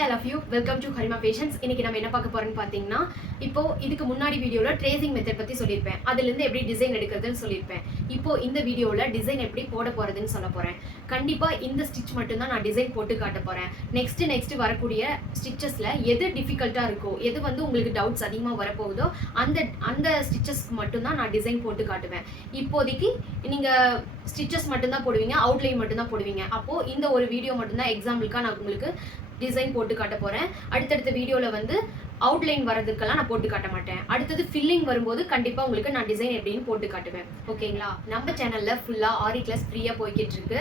Hi I love you welcome to Harima fashions இன்னைக்கு நம்ம என்ன பார்க்க போறோம்னு பார்த்தீங்கன்னா இப்போ இதுக்கு முன்னாடி வீடியோவில் ட்ரேசிங் மெத்தட் பற்றி சொல்லியிருப்பேன். அதுலேருந்து எப்படி டிசைன் எடுக்கிறதுன்னு சொல்லியிருப்பேன். இப்போ இந்த வீடியோவில் டிசைன் எப்படி போட போகிறதுன்னு சொல்ல போகிறேன் கண்டிப்பாக இந்த ஸ்டிச் மட்டும்தான் நான் டிசைன் போட்டு காட்ட போகிறேன் நெக்ஸ்ட் நெக்ஸ்ட் வரக்கூடிய ஸ்டிச்சஸில் எது டிஃபிகல்ட்டாக இருக்கோ எது வந்து உங்களுக்கு டவுட்ஸ் அதிகமாக வரப்போகுதோ அந்த அந்த ஸ்டிச்சஸ்க்கு மட்டும்தான் நான் டிசைன் போட்டு காட்டுவேன். இப்போதைக்கு நீங்கள் ஸ்டிச்சஸ் மட்டும்தான் போடுவீங்க அவுட்லைன் மட்டும்தான் போடுவீங்க. அப்போது இந்த ஒரு வீடியோ மட்டும்தான் எக்ஸாம்பிளுக்காக நான் உங்களுக்கு டிசைன் போட்டு காட்ட போகிறேன் அடுத்தடுத்த வீடியோவில் வந்து அவுட்லைன் வரதுக்கெல்லாம் நான் போட்டு காட்ட மாட்டேன். அடுத்தது ஃபில்லிங் வரும்போது கண்டிப்பாக உங்களுக்கு நான் டிசைன் எப்படின்னு போட்டு காட்டுவேன். ஓகேங்களா நம்ம சேனலில் ஃபுல்லாக ஆரி கிளாஸ் ஃப்ரீயாக போய்கிட்டு இருக்கு.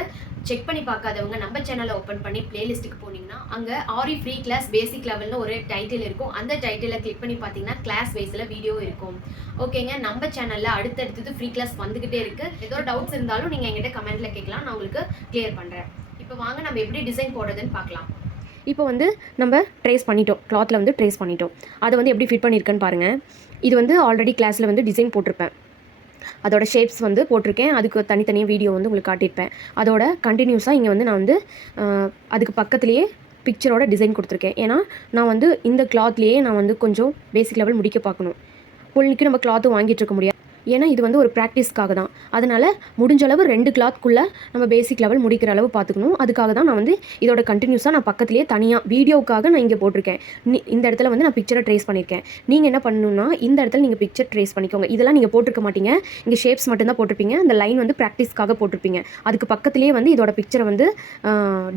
செக் பண்ணி பார்க்காதவங்க நம்ம சேனலை ஓப்பன் பண்ணி பிளேலிஸ்ட்டுக்கு போனீங்கன்னா அங்கே ஆரி ஃப்ரீ கிளாஸ் பேசிக் லெவல்னு ஒரு டைட்டில் இருக்கும். அந்த டைட்டிலை கிளிக் பண்ணி பார்த்தீங்கன்னா கிளாஸ் வைஸில் வீடியோ இருக்கும். ஓகேங்க நம்ம சேனலில் அடுத்தடுத்தது ஃப்ரீ கிளாஸ் வந்துக்கிட்டே இருக்குது ஏதோ டவுட்ஸ் இருந்தாலும் நீங்கள் என்கிட்ட கமெண்ட்டில் கேட்கலாம். நான் உங்களுக்கு கிளியர் பண்ணுறேன் இப்போ வாங்க நம்ம எப்படி டிசைன் போடுறதுன்னு பார்க்கலாம். இப்போ வந்து நம்ம ட்ரேஸ் பண்ணிட்டோம். கிளாத்தில் வந்து ட்ரேஸ் பண்ணிட்டோம். அதை வந்து எப்படி ஃபிட் பண்ணியிருக்கேன்னு பாருங்கள் இது வந்து ஆல்ரெடி கிளாஸில் வந்து டிசைன் போட்டிருப்பேன். அதோட ஷேப்ஸ் வந்து போட்டிருக்கேன். அதுக்கு தனித்தனியாக வீடியோ வந்து உங்களுக்கு காட்டியிருப்பேன். அதோட கண்டினியூஸாக இங்கே வந்து நான் வந்து அதுக்கு பக்கத்துலேயே பிக்சரோட டிசைன் கொடுத்துருக்கேன். ஏன்னா நான் வந்து இந்த கிளாத்லேயே நான் வந்து கொஞ்சம் பேசிக் லெவல் முடிக்க பார்க்கணும். பொழுதுக்கு நம்ம கிளாத்தும் வாங்கிட்டு இருக்க முடியாது. ஏன்னா இது வந்து ஒரு ப்ராக்டிஸ்க்காக தான். அதனால் முடிஞ்ச அளவு ரெண்டு கிளாத்க்குள்ளே நம்ம பேசிக் லெவல் முடிக்கிற அளவு பார்த்துக்கணும் அதுக்காக தான் நான் வந்து இதோட கண்டினியூஸாக நான் பக்கத்துலேயே தனியாக வீடியோக்காக நான் இங்கே போட்டிருக்கேன். இந்த இடத்துல வந்து நான் பிக்சரை ட்ரேஸ் பண்ணியிருக்கேன். நீங்கள் என்ன பண்ணணும்னா இந்த இடத்துல நீங்கள் பிக்சர் ட்ரேஸ் பண்ணிக்கோங்க. இதெல்லாம் நீங்கள் போட்டிருக்க மாட்டீங்க. இங்கே ஷேப்ஸ் மட்டும்தான் போட்டிருப்பீங்க. இந்த லைன் வந்து ப்ராக்டிஸ்க்காக போட்டிருப்பீங்க. அதுக்கு பக்கத்துலேயே வந்து இதோட பிக்சரை வந்து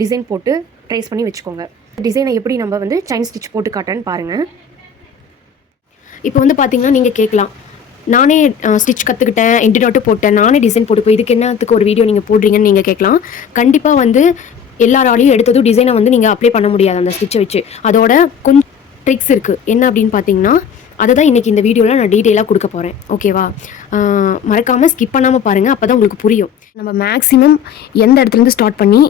டிசைன் போட்டு ட்ரேஸ் பண்ணி வச்சுக்கோங்க. டிசைனை எப்படி நம்ம வந்து சைன் ஸ்டிச் போட்டு காட்டுறேன்னு பாருங்கள் இப்போ வந்து பார்த்தீங்கன்னா நீங்கள் கேட்கலாம். நானே ஸ்டிச் கற்றுக்கிட்டேன் இன்டினோட்டு போட்டேன் நானே டிசைன் போட்டு போய் இதுக்கு என்னத்துக்கு ஒரு வீடியோ நீங்கள் போடுறீங்கன்னு நீங்கள் கேட்கலாம். கண்டிப்பாக வந்து எல்லாராலையும் எடுத்ததும் டிசைனை வந்து நீங்கள் அப்ளை பண்ண முடியாது அந்த ஸ்டிச்சை வச்சு. அதோட கொஞ்சம் ட்ரிக்ஸ் இருக்குது என்ன அப்படின்னு பார்த்தீங்கன்னா அதை தான் இன்றைக்கி இந்த வீடியோவில் நான் டீட்டெயிலாக கொடுக்க போகிறேன் ஓகேவா மறக்காமல் ஸ்கிப் பண்ணாமல் பாருங்கள் அப்போ தான் உங்களுக்கு புரியும். நம்ம மேக்ஸிமம் எந்த இடத்துலேருந்து ஸ்டார்ட் பண்ணி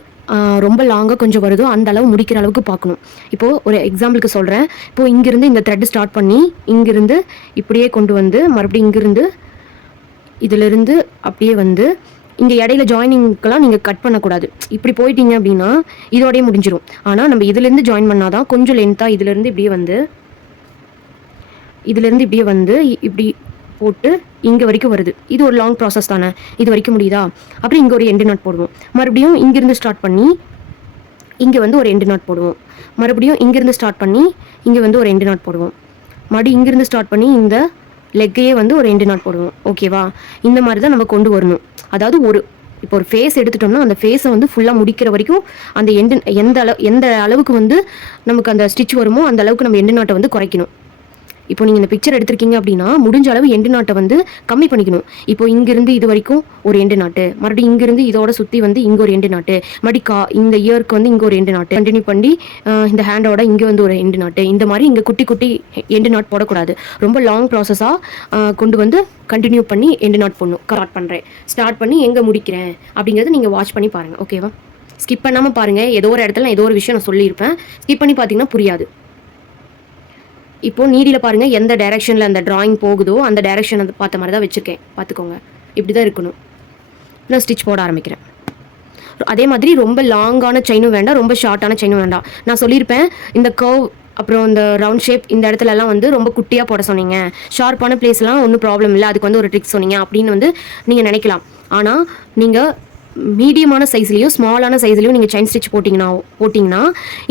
ரொம்ப லாங்காக கொஞ்சம் வருதோ. அந்த அளவு முடிக்கிற அளவுக்கு பார்க்கணும். இப்போது ஒரு எக்ஸாம்பிளுக்கு சொல்கிறேன் இப்போது இங்கேருந்து இந்த த்ரெட் ஸ்டார்ட் பண்ணி இங்கிருந்து இப்படியே கொண்டு வந்து மறுபடியும் இங்கிருந்து இதிலிருந்து அப்படியே வந்து இங்கே இடையில ஜாயினிங்க்கெல்லாம் நீங்கள் கட் பண்ணக்கூடாது. இப்படி போயிட்டீங்க அப்படின்னா இதோடயே முடிஞ்சிடும் ஆனால் நம்ம இதுலேருந்து ஜாயின் பண்ணாதான் கொஞ்சம் லென்த்தாக இதுலேருந்து இப்படியே வந்து இதுலேருந்து இப்படியே வந்து இப்படி போட்டு இங்கே வரைக்கும் வருது. இது ஒரு லாங் ப்ராசஸ் தானே? இது வரைக்கும் முடியுதா? அப்புறம் இங்கே ஒரு எண்டு நாட் போடுவோம். மறுபடியும் இங்கேருந்து ஸ்டார்ட் பண்ணி இங்கே வந்து ஒரு எண்டு நாட் போடுவோம். மறுபடியும் இங்கேருந்து ஸ்டார்ட் பண்ணி இங்கே வந்து ஒரு எண்டு நாட் போடுவோம். மறுபடியும் இங்கேருந்து ஸ்டார்ட் பண்ணி இந்த லெக்கையே வந்து ஒரு எண்டு நாட் போடுவோம். ஓகேவா இந்த மாதிரி தான் நம்ம கொண்டு வரணும். அதாவது ஒரு இப்போ ஒரு ஃபேஸ் எடுத்துட்டோம்னா அந்த ஃபேஸை வந்து ஃபுல்லாக முடிக்கிற வரைக்கும் அந்த எண்டு எந்த அளவு எந்த அளவுக்கு வந்து நமக்கு அந்த ஸ்டிச் வருமோ அந்த அளவுக்கு நம்ம எண்டு நாட்டை வந்து குறைக்கணும். இப்போ நீங்கள் இந்த பிக்சர் எடுத்திருக்கீங்க அப்படின்னா முடிஞ்ச அளவு எண்டு நாட்டை வந்து கம்மி பண்ணிக்கணும். இப்போ இங்கிருந்து இது வரைக்கும் ஒரு எண்டு நாட்டு மறுபடியும் இங்கிருந்து இதோட சுற்றி வந்து இங்கே ஒரு எண்டு நாட்டு மறுபடி கா இந்த இயருக்கு வந்து இங்கே ஒரு எண்டு நாட்டு. கண்டினியூ பண்ணி இந்த ஹேண்டோட இங்கே வந்து ஒரு எண்டு நாட்டு. இந்த மாதிரி இங்கே குட்டி குட்டி எண்டு நாட் போடக்கூடாது. ரொம்ப லாங் ப்ராசஸாக கொண்டு வந்து கண்டினியூ பண்ணி எண்டு நாட் போடணும். ஸ்டார்ட் பண்ணுறேன் ஸ்டார்ட் பண்ணி எங்கே முடிக்கிறேன்? அப்படிங்கிறத நீங்கள் வாட்ச் பண்ணி பாருங்கள் ஓகேவா ஸ்கிப் பண்ணாமல் பாருங்கள் ஏதோ ஒரு இடத்துல நான் ஏதோ ஒரு விஷயம் நான் சொல்லியிருப்பேன். ஸ்கிப் பண்ணி பார்த்தீங்கன்னா புரியாது. இப்போ நீடியில் பாருங்கள் எந்த டைரெக்ஷனில் அந்த டிராயிங் போகுதோ அந்த டைரக்ஷன் அந்த பார்த்த மாதிரி தான் வச்சுருக்கேன். பார்த்துக்கோங்க. இப்படி தான் இருக்கணும். நான் ஸ்டிச் போட ஆரம்பிக்கிறேன். அதே மாதிரி ரொம்ப லாங்கான செயினும் வேண்டாம் ரொம்ப ஷார்ட்டான செயினும் வேண்டாம். நான் சொல்லியிருப்பேன் இந்த கர்வ் அப்புறம் இந்த ரவுண்ட் ஷேப் இந்த இடத்துலலாம் வந்து ரொம்ப குட்டியாக போட சொன்னீங்க. ஷார்ப்பான பிளேஸ்லாம் ஒன்றும் ப்ராப்ளம் இல்லை அதுக்கு வந்து ஒரு ட்ரிக் சொன்னீங்க அப்படின்னு வந்து நீங்கள் நினைக்கலாம். ஆனால் நீங்கள் மீடியமான சைஸ்லேயும் ஸ்மாலான சைஸ்லேயும் நீங்கள் செயின் ஸ்டிச் போட்டிங்கன்னா போட்டிங்கன்னா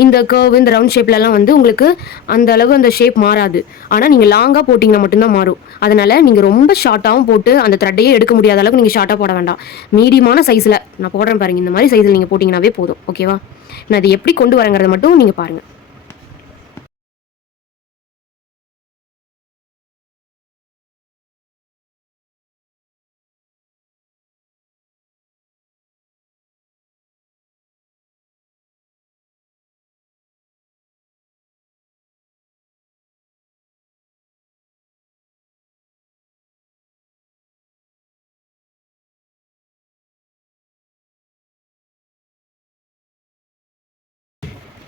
இந்த கர்வ் இந்த ரவுண்ட் ஷேப்லலாம் வந்து உங்களுக்கு அந்த அளவு அந்த ஷேப் மாறாது. ஆனால் நீங்கள் லாங்காக போட்டிங்கன்னா மட்டும்தான் மாறும். அதனால் நீங்கள் ரொம்ப ஷார்ட்டாகவும் போட்டு அந்த த்ரெட்டையே எடுக்க முடியாத அளவுக்கு நீங்கள் ஷார்ட்டாக போட வேண்டாம். மீடியமான சைஸில் நான் போடுறேன் பாருங்க இந்த மாதிரி சைஸில் நீங்கள் போட்டிங்கன்னாவே போதும். ஓகேவா நான் அதை எப்படி கொண்டு வரங்கிறத மட்டும் நீங்கள் பாருங்கள்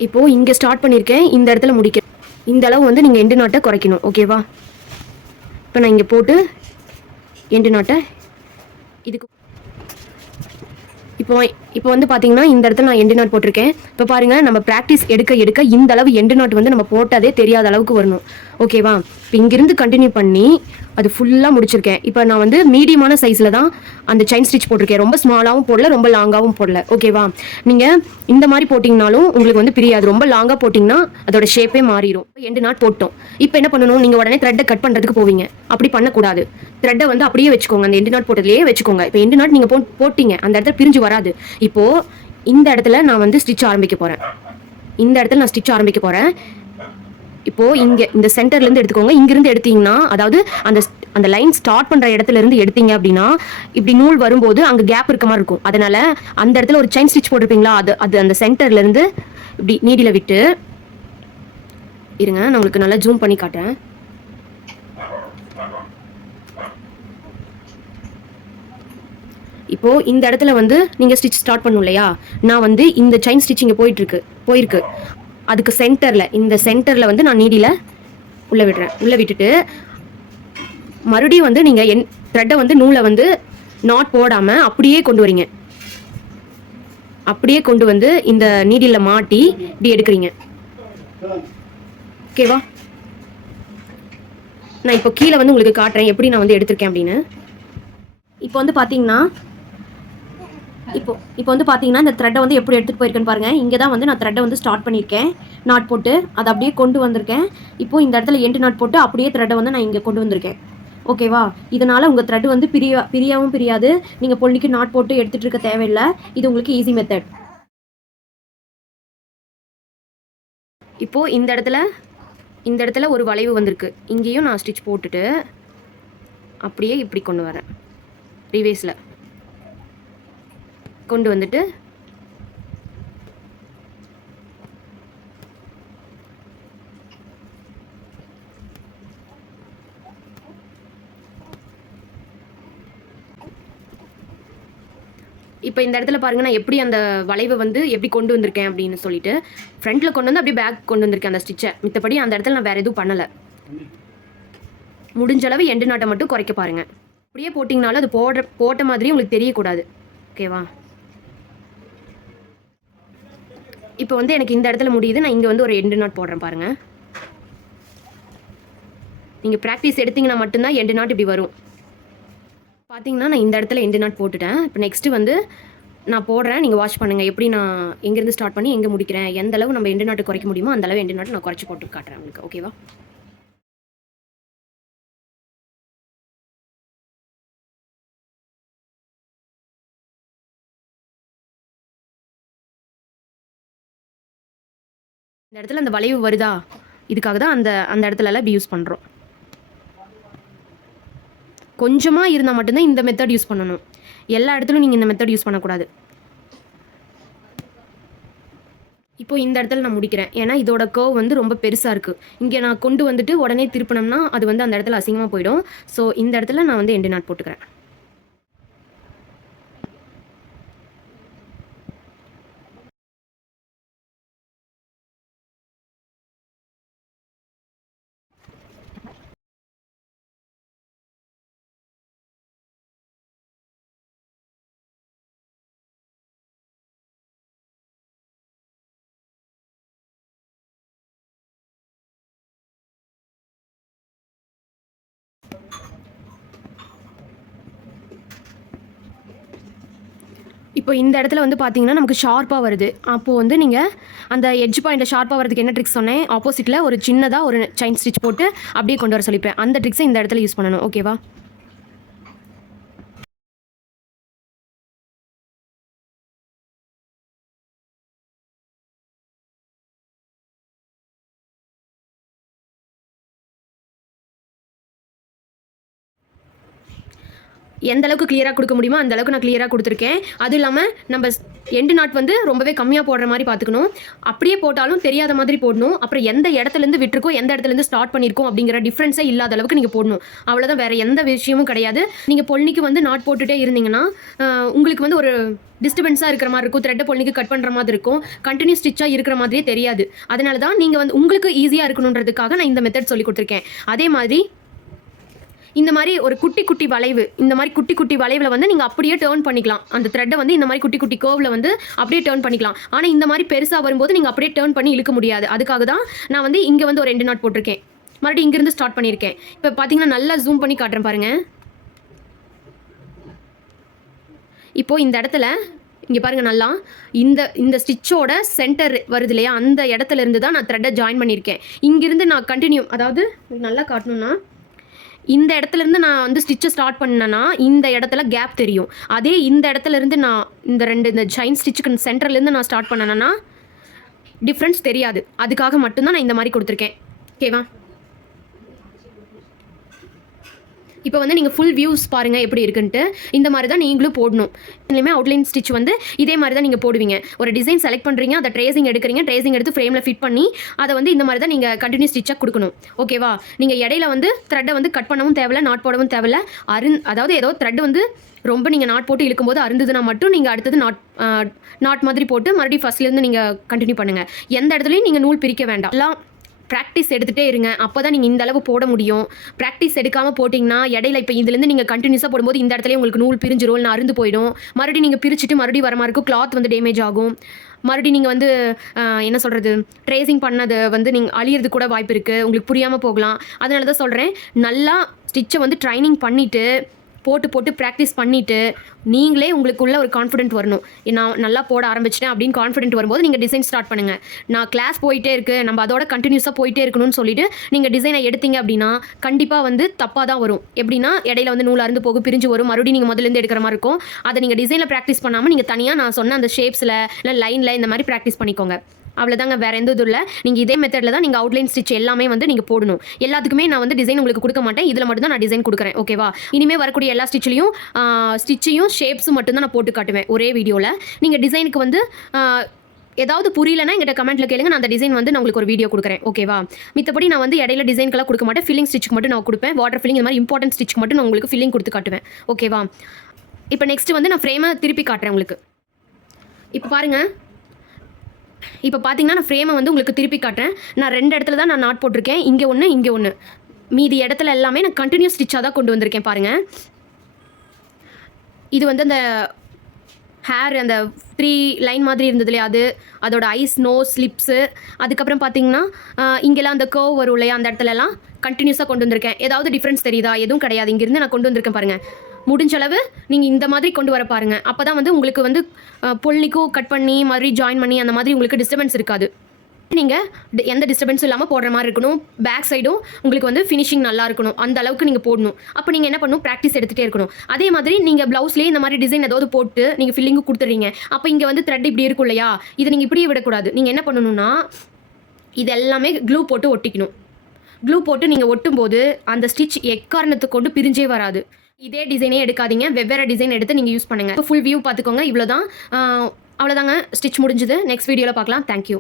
இப்போது இங்கே ஸ்டார்ட் பண்ணியிருக்கேன் இந்த இடத்துல முடிக்கிறேன். இந்த அளவு வந்து நீங்கள் எண்டு நாட்டை குறைக்கணும். ஓகேவா இப்போ நான் இங்கே போட்டு எண்டு நாட்டை இதுக்கு இப்போ இப்போ வந்து பார்த்தீங்கன்னா இந்த இடத்துல நான் எண்டு நாட் போட்டிருக்கேன். இப்போ பாருங்கள் நம்ம ப்ராக்டிஸ் எடுக்க எடுக்க இந்த அளவு எண்டு நாட் வந்து நம்ம போட்டதே தெரியாத அளவுக்கு வரணும். ஓகேவா இப்போ இங்கிருந்து கண்டினியூ பண்ணி அது ஃபுல்லாக முடிச்சிருக்கேன். இப்போ நான் வந்து மீடியமான சைஸில் தான் அந்த செயின் ஸ்டிச் போட்டிருக்கேன். ரொம்ப ஸ்மாலாகவும் போடல ரொம்ப லாங்காகவும் போடல. ஓகேவா நீங்கள் இந்த மாதிரி போட்டிங்கனாலும் உங்களுக்கு வந்து பிரியாது. ரொம்ப லாங்காக போட்டிங்கன்னா அதோட ஷேப்பே மாறிடும் எண்டு நாட் போட்டோம். இப்போ என்ன பண்ணணும்? நீங்கள் உடனே த்ரெட்டை கட் பண்ணுறதுக்கு போவீங்க. அப்படி பண்ணக்கூடாது. த்ரெட்டை வந்து அப்படியே வச்சுக்கோங்க. அந்த எண்டு நாட் போட்டதுலேயே வச்சுக்கோங்க. இப்போ எண்டு நாட் நீங்கள் போ போட்டிங்க. அந்த இடத்துல பிரிஞ்சு வராது. இப்போது இந்த இடத்துல நான் வந்து ஸ்டிச் ஆரம்பிக்க போகிறேன் இந்த இடத்துல நான் ஸ்டிச் ஆரம்பிக்க போகிறேன் இப்போது இங்கே இந்த சென்டர்லேருந்து எடுத்துக்கோங்க. இங்கேருந்து எடுத்தீங்கன்னா அதாவது அந்த அந்த லைன் ஸ்டார்ட் பண்ணுற இடத்துல இருந்து எடுத்தீங்க அப்படின்னா இப்படி நூல் வரும்போது அங்கே கேப் இருக்க மாதிரி இருக்கும். அதனால் அந்த இடத்துல ஒரு செயின் ஸ்டிச் போட்டிருப்பீங்களா? அது அது அந்த சென்டர்லேருந்து இப்படி நீடியில் விட்டு இருங்க நான் உங்களுக்கு நல்லா ஜூம் பண்ணி காட்டுறேன். இப்போது இந்த இடத்துல வந்து நீங்கள் ஸ்டிச் ஸ்டார்ட் பண்ணும் இல்லையா? நான் வந்து இந்த செயின் ஸ்டிச் போயிட்டுருக்கு போயிருக்கு. அதுக்கு சென்டரில் இந்த சென்டரில் வந்து நான் நீடியில் உள்ளே விடுறேன். உள்ளே விட்டுட்டு மறுபடியும் வந்து நீங்கள் என் த்ரெட்டை வந்து நூலை வந்து நாட் போடாமல் அப்படியே கொண்டு வரீங்க. அப்படியே கொண்டு வந்து இந்த நீடியில் மாட்டி இப்படி எடுக்கிறீங்க. ஓகேவா நான் இப்போ கீழே வந்து உங்களுக்கு காட்டுறேன் எப்படி நான் வந்து எடுத்திருக்கேன் அப்படின்னு. இப்போ வந்து பார்த்தீங்கன்னா இப்போ இப்போ வந்து பார்த்தீங்கன்னா இந்த த்ரெட்டை வந்து எப்படி எடுத்துகிட்டு போயிருக்கேன்னு பாருங்க. இங்கே தான் வந்து நான் த்ரெட்டை வந்து ஸ்டார்ட் பண்ணியிருக்கேன். நாட் போட்டு அதை அப்படியே கொண்டு வந்திருக்கேன். இப்போ இந்த இடத்துல எண்டு நாட் போட்டு அப்படியே த்ரெட்டை வந்து நான் இங்கே கொண்டு வந்திருக்கேன். ஓகேவா இதனால் உங்கள் த்ரெட் வந்து பிரிய பிரியாவும் பிரியாது. நீங்கள் பொண்ணுக்கு நாட் போட்டு எடுத்துகிட்டு இருக்க தேவையில்லை. இது உங்களுக்கு ஈஸி மெத்தட் இப்போது இந்த இடத்துல இந்த இடத்துல ஒரு வளைவு வந்திருக்கு. இங்கேயும் நான் ஸ்டிச் போட்டுட்டு அப்படியே இப்படி கொண்டு வரேன். ரிவேஸில் கொண்டு வந்துட்டு இப்போ இந்த இடத்துல பாருங்கள் நான் எப்படி அந்த வளைவை வந்து எப்படி கொண்டு வந்திருக்கேன் அப்படின்னு சொல்லிட்டு ஃப்ரண்ட்டில் கொண்டு வந்து அப்படியே பேக் கொண்டு வந்திருக்கேன் அந்த ஸ்டிச்சை மித்தபடி அந்த இடத்துல நான் வேறு எதுவும் பண்ணலை. முடிஞ்ச அளவு எண்டு நாட்டை மட்டும் குறைக்க பாருங்கள் அப்படியே போட்டிங்கனாலும் அது போடுற போட்ட மாதிரி உங்களுக்கு தெரியக்கூடாது. ஓகேவா இப்போ வந்து எனக்கு இந்த இடத்துல முடியுது. நான் இங்கே வந்து ஒரு எண்டு நாட் போடுறேன் பாருங்கள் நீங்கள் ப்ராக்டிஸ் எடுத்தீங்கன்னா மட்டும்தான் எண்டு நாட் இப்படி வரும். பார்த்தீங்கன்னா நான் இந்த இடத்துல எண்டு நாட் போட்டுட்டேன். இப்போ நெக்ஸ்ட்டு வந்து நான் போடுறேன். நீங்கள் வாட்ச் பண்ணுங்கள் எப்படி நான் எங்கேருந்து ஸ்டார்ட் பண்ணி எங்கே முடிக்கிறேன்? எந்த அளவு நம்ம எண்டு நாட்டு குறைக்க முடியுமோ அந்தளவு எண்டு நாட்டு நான் குறைச்சி போட்டு காட்டுறேன் உங்களுக்கு. ஓகேவா இந்த இடத்துல அந்த வளைவு வருதா? இதுக்காக தான் அந்த அந்த இடத்துலலாம் இப்படி யூஸ் பண்ணுறோம் கொஞ்சமாக இருந்தால் மட்டும்தான் இந்த மெத்தட் யூஸ் பண்ணணும். எல்லா இடத்துலையும் நீங்கள் இந்த மெத்தட் யூஸ் பண்ணக்கூடாது. இப்போ இந்த இடத்துல நான் முடிக்கிறேன். ஏன்னா இதோட கர்வ் வந்து ரொம்ப பெருசாக இருக்குது இங்கே நான் கொண்டு வந்துட்டு உடனே திருப்பினோம்னா அது வந்து அந்த இடத்துல அசிங்கமாக போயிடும். ஸோ இந்த இடத்துல நான் வந்து எண்டு நாட் போட்டுக்கிறேன். இப்போ இந்த இடத்துல வந்து பார்த்தீங்கன்னா நமக்கு ஷார்ப்பாக வருது. அப்போது வந்து நீங்கள் அந்த எட்ஜ் பாயிண்ட்டை ஷார்ப்பாக வரதுக்கு என்ன ட்ரிக்ஸ் சொன்னேன்? ஆப்போசிட்டில் ஒரு சின்னதாக ஒரு செயின் ஸ்டிச் போட்டு அப்படியே கொண்டு வர சொல்லிப்பேன். அந்த ட்ரிக்ஸை இந்த இடத்துல யூஸ் பண்ணணும். ஓகேவா எந்த அளவுக்கு கிளியராக கொடுக்க முடியுமோ அந்த அளவுக்கு நான் கிளியராக கொடுத்துருக்கேன். அதுவும் இல்லாமல் நம்ம எண்டு நாட் வந்து ரொம்பவே கம்மியாக போடுற மாதிரி பார்த்துக்கணும். அப்படியே போட்டாலும் தெரியாத மாதிரி போடணும். அப்புறம் எந்த இடத்துலேருந்து விட்டுருக்கோம் எந்த இடத்துலேருந்து ஸ்டார்ட் பண்ணியிருக்கோம் அப்படிங்கிற டிஃப்ரென்ஸே இல்லாத அளவுக்கு நீங்கள் போடணும். அவ்வளோதான் வேறு எந்த விஷயமும் கிடையாது. நீங்கள் பொன்னிக்கு வந்து நாட் போட்டுகிட்டே இருந்தீங்கன்னா உங்களுக்கு வந்து ஒரு டிஸ்டர்பன்ஸாக இருக்கிற மாதிரி இருக்கும். த்ரெட்டை பொன்னிக்கு கட் பண்ணுற மாதிரி இருக்கும். கண்டினியூ ஸ்டிச்சாக இருக்கிற மாதிரியே தெரியாது. அதனால தான் நீங்கள் வந்து உங்களுக்கு ஈஸியாக இருக்கணுன்றதுக்காக நான் இந்த மெத்தட் சொல்லி கொடுத்துருக்கேன். அதே மாதிரி இந்த மாதிரி ஒரு குட்டி குட்டி வளைவு இந்த மாதிரி குட்டி குட்டி வளைவில் வந்து நீங்கள் அப்படியே டேர்ன் பண்ணிக்கலாம். அந்த த்ரெட்டை வந்து இந்த மாதிரி குட்டி குட்டி கோவில் வந்து அப்படியே டேர்ன் பண்ணிக்கலாம். ஆனால் இந்த மாதிரி பெருசாக வரும்போது நீங்கள் அப்படியே டேர்ன் பண்ணி இழுக்க முடியாது. அதுக்காக தான் நான் வந்து இங்கே வந்து ஒரு ரெண்டு நாட் போட்டிருக்கேன். மறுபடியும் இங்கேருந்து ஸ்டார்ட் பண்ணியிருக்கேன். இப்போ பார்த்தீங்கன்னா நல்லா ஜூம் பண்ணி காட்டுறேன் பாருங்கள் இப்போது இந்த இடத்துல இங்கே பாருங்கள் நல்லா இந்த இந்த ஸ்டிச்சோட சென்டர் வருது இல்லையா? அந்த இடத்துல இருந்து தான் நான் த்ரெட்டை ஜாயின் பண்ணியிருக்கேன். இங்கேருந்து நான் கண்டினியூ அதாவது நல்லா காட்டணும்னா இந்த இடத்துல இருந்து நான் வந்து ஸ்டிச்சை ஸ்டார்ட் பண்ணேன்னா இந்த இடத்துல கேப் தெரியும். அதே இந்த இடத்துல இருந்து நான் இந்த ரெண்டு இந்த ஜைன் ஸ்டிச்சுக்கு சென்டர்லேருந்து நான் ஸ்டார்ட் பண்ணேன்னா டிஃப்ரென்ஸ் தெரியாது. அதுக்காக மட்டும்தான் நான் இந்த மாதிரி கொடுத்துருக்கேன். ஓகேவா இப்போ வந்து நீங்கள் ஃபுல் வியூஸ் பாருங்கள் எப்படி இருக்குன்ட்டு. இந்த மாதிரி தான் நீங்களும் போடணும். இல்லையுமே அவுட்லைன் ஸ்டிச் வந்து இதே மாதிரி தான் நீங்கள் போடுவீங்க. ஒரு டிசைன் செலக்ட் பண்ணுறீங்க அதை ட்ரேசிங் எடுக்கிறீங்க ட்ரேசிங் எடுத்து ஃப்ரேமில் ஃபிட் பண்ணி அதை வந்து இந்த மாதிரி தான் நீங்கள் கண்டினியூ ஸ்டிச்சாக கொடுக்கணும். ஓகேவா நீங்கள் இடையில வந்து த்ரெட்டை வந்து கட் பண்ணவும் தேவையில்ல நாட் போடவும் தேவையில்ல. அருந் அதாவது ஏதோ த்ரெட் வந்து ரொம்ப நீங்கள் நாட் போட்டு இழுக்கும்போது அருந்ததுன்னா மட்டும் நீங்கள் அடுத்தது நாட் நாட் மாதிரி போட்டு மறுபடியும் ஃபஸ்ட்லேருந்து நீங்கள் கண்டினியூ பண்ணுங்கள் எந்த இடத்துலையும் நீங்கள் நூல் பிரிக்க வேண்டாம். எல்லாம் ப்ராக்டிஸ் எடுத்துகிட்டே இருங்க. அப்போ தான் நீங்கள் இந்த அளவு போட முடியும். ப்ராக்டிஸ் எடுக்காமல் போட்டிங்கன்னா இடையில இப்போ இதுலேருந்து நீங்கள் கண்டினியூஸாக போடும்போது இந்த இடத்துல உங்களுக்கு நூல் பிரிஞ்சிரும் இல்லை அருந்து போயிடும். மறுபடியும் நீங்கள் பிரிச்சுட்டு மறுபடியும் வர மாதிரி இருக்கும் கிளாத் வந்து டேமேஜ் ஆகும். மறுபடியும் நீங்கள் வந்து என்ன சொல்கிறது ட்ரேசிங் பண்ணது வந்து நீங்கள் அழியிறது கூட வாய்ப்பு இருக்குது உங்களுக்கு புரியாமல் போகலாம். அதனால தான் சொல்கிறேன் நல்லா ஸ்டிச்சை வந்து ட்ரைனிங் பண்ணிவிட்டு போட்டு போட்டு ப்ராக்டிஸ் பண்ணிவிட்டு நீங்களே உங்களுக்குள்ள ஒரு கான்ஃபிடென்ட் வரணும். நான் நல்லா போட ஆரம்பிச்சிட்டேன் அப்படின்னு கான்ஃபிடென்ட் வரும்போது நீங்கள் டிசைன் ஸ்டார்ட் பண்ணுங்கள் நான் கிளாஸ் போயிட்டே இருக்குது நம்ம அதோட கண்டினியூஸாக போயிட்டே இருக்கணும்னு சொல்லிட்டு நீங்கள் டிசைனை எடுத்தீங்க அப்படின்னா கண்டிப்பாக வந்து தப்பாக தான் வரும். எப்படின்னா இடையில வந்து நூல் போக போகும் பிரிஞ்சு வரும். மறுபடியும் நீங்கள் முதலேருந்து எடுக்கிற மாதிரி இருக்கும். அதை நீங்கள் டிசைனில் ப்ராக்டிஸ் பண்ணாமல் நீங்கள் தனியாக நான் சொன்ன அந்த ஷேப்ஸில் இல்லை லைனில் இந்த மாதிரி ப்ராக்டிஸ் பண்ணிக்கோங்க. அவ்வளோதாங்க வேறு எந்த இதுவும் இல்லை. நீங்கள் இதே மெத்தடில் தான் நீங்கள் அவுட்லைன் ஸ்டிச் எல்லாமே வந்து நீங்கள் போடணும். எல்லாத்துக்குமே நான் வந்து டிசைன் உங்களுக்கு கொடுக்க மாட்டேன். இதில் மட்டும் தான் நான் டிசைன் கொடுக்குறேன். ஓகேவா இனிமேல் வரக்கூடிய எல்லா ஸ்டிச்லையும் ஸ்டிச்சையும் ஷேப்ஸும் மட்டும் தான் நான் போட்டு காட்டுவேன். ஒரே வீடியோவில் நீங்கள் டிசைனுக்கு வந்து ஏதாவது புரியலனா எங்கிட்ட கமெண்ட்டில் கேளுங்க. நான் அந்த டிசைன் வந்து நான் உங்களுக்கு ஒரு வீடியோ கொடுக்குறேன். ஓகேவா மித்தபடி நான் வந்து இடையில டிசைன்க்கெல்லாம் கொடுக்க மாட்டேன். ஃபில்லிங் ஸ்டிச்சுக்கு மட்டும் நான் கொடுப்பேன். வாட்டர் ஃபில்லிங் இந்த மாதிரி இம்பார்ட்டன்ட் ஸ்டிச்சுக்கு மட்டும் நான் உங்களுக்கு ஃபில்லிங் கொடுத்து காட்டுவேன். ஓகேவா இப்போ நெக்ஸ்ட் வந்து நான் ஃப்ரேமை திருப்பி காட்டுறேன் உங்களுக்கு. இப்போ பாருங்கள் இப்போ பார்த்தீங்கன்னா நான் ஃப்ரேமை வந்து உங்களுக்கு திருப்பி காட்டுறேன். நான் ரெண்டு இடத்துல தான் நான் நாட் போட்டிருக்கேன். இங்கே ஒன்று இங்கே ஒன்று மீதி இடத்துல எல்லாமே நான் கண்டினியூஸ் ஸ்டிச்சாக தான் கொண்டு வந்திருக்கேன் பாருங்கள் இது வந்து அந்த ஹேர் அந்த த்ரீ லைன் மாதிரி இருந்தது இல்லையா அது? அதோட ஐஸ் நோஸ் லிப்ஸு அதுக்கப்புறம் பார்த்தீங்கன்னா இங்கெல்லாம் அந்த கர்வ் வரும் இல்லையா அந்த இடத்துலலாம் கண்டினியூஸாக கொண்டு வந்திருக்கேன். ஏதாவது டிஃப்ரென்ஸ் தெரியுதா? எதுவும் கிடையாது. இங்கேருந்து நான் கொண்டு வந்திருக்கேன் பாருங்கள் முடிஞ்சளவு நீங்கள் இந்த மாதிரி கொண்டு வர பாருங்கள் அப்போ தான் வந்து உங்களுக்கு வந்து பொல்லிக்கும் கட் பண்ணி மாதிரி ஜாயின் பண்ணி அந்த மாதிரி உங்களுக்கு டிஸ்டர்பன்ஸ் இருக்காது. நீங்கள் எந்த டிஸ்டர்பன்ஸும் இல்லாமல் போடுற மாதிரி இருக்கணும். பேக் சைடும் உங்களுக்கு வந்து ஃபினிஷிங் நல்லா இருக்கணும். அந்த அளவுக்கு நீங்கள் போடணும். அப்போ நீங்கள் என்ன பண்ணணும்? ப்ராக்டிஸ் எடுத்துகிட்டே இருக்கணும். அதே மாதிரி நீங்கள் ப்ளவுஸ்லேயே இந்த மாதிரி டிசைன் ஏதாவது போட்டு நீங்கள் ஃபில்லிங்கு கொடுத்துறீங்க. அப்போ இங்கே வந்து த்ரெட் இப்படி இருக்கும் இல்லையா? இதை நீங்கள் இப்படியே விடக்கூடாது. நீங்கள் என்ன பண்ணணும்னா இது எல்லாமே க்ளூ போட்டு ஒட்டிக்கணும். க்ளூ போட்டு நீங்கள் ஒட்டும்போது அந்த ஸ்டிச் எக்காரணத்தை கொண்டு பிரிஞ்சே வராது. இதே டிசைனே எடுக்காதீங்க. வெவ்வேறு டிசைன் எடுத்து நீங்கள் யூஸ் பண்ணுங்கள் ஃபுல் வியூ பார்த்துக்கோங்க. இவ்வளோ தான் அவ்வளோதாங்க ஸ்டிச் முடிஞ்சுது. நெக்ஸ்ட் வீடியோவில் பார்க்கலாம். தேங்க்யூ